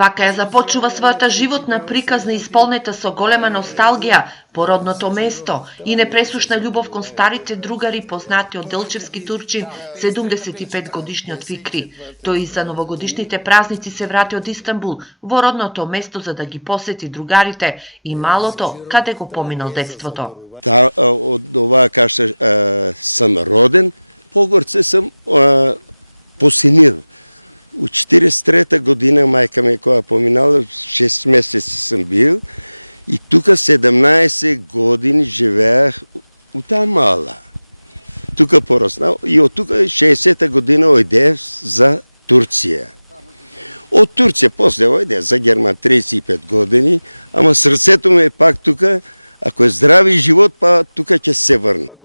Вака ја започнува својата животна приказна исполнета со голема носталгија по родното место и непресушна љубов кон старите другари познати од делчевски турчин 75 годишниот Фикри. Тој и за новогодишните празници се врати од Истанбул во родното место за да ги посети другарите и малото каде го поминал детството.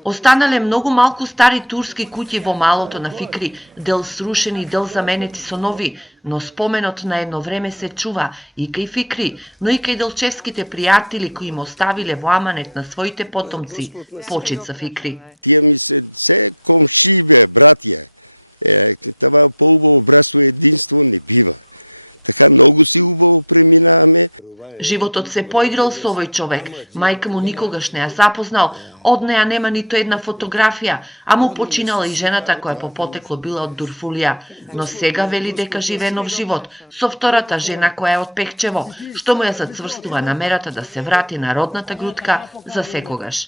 Останале многу малку стари турски куќи во малото на Фикри, дел срушени, дел заменети со нови, но споменот на едно време се чува и кај Фикри, но и кај делчевските пријатели кои им оставиле во аманет на своите потомци почит за Фикри. Животот се поиграл со овој човек, мајка му никогаш не ја запознал, од неа нема ниту една фотографија, а му починала и жената која по потекло била од Дурфулија. Но сега вели дека живее нов живот со втората жена која е од Пехчево, што му ја зацврстува намерата да се врати на родната грудка за секогаш.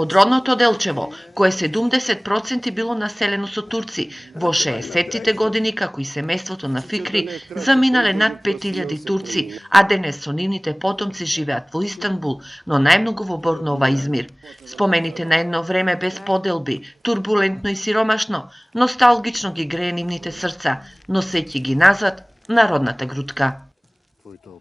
Од родното Делчево, кое 70% било населено со турци, во 60-тите години како и семејството на Фикри заминале над 5000 турци, а денес со нивните потомци живеат во Истанбул, но најмногу во Борнова Измир. Спомените на едно време без поделби, турбулентно и сиромашно, носталгично ги грее нивните срца, носејќи ги назад на родната грудка.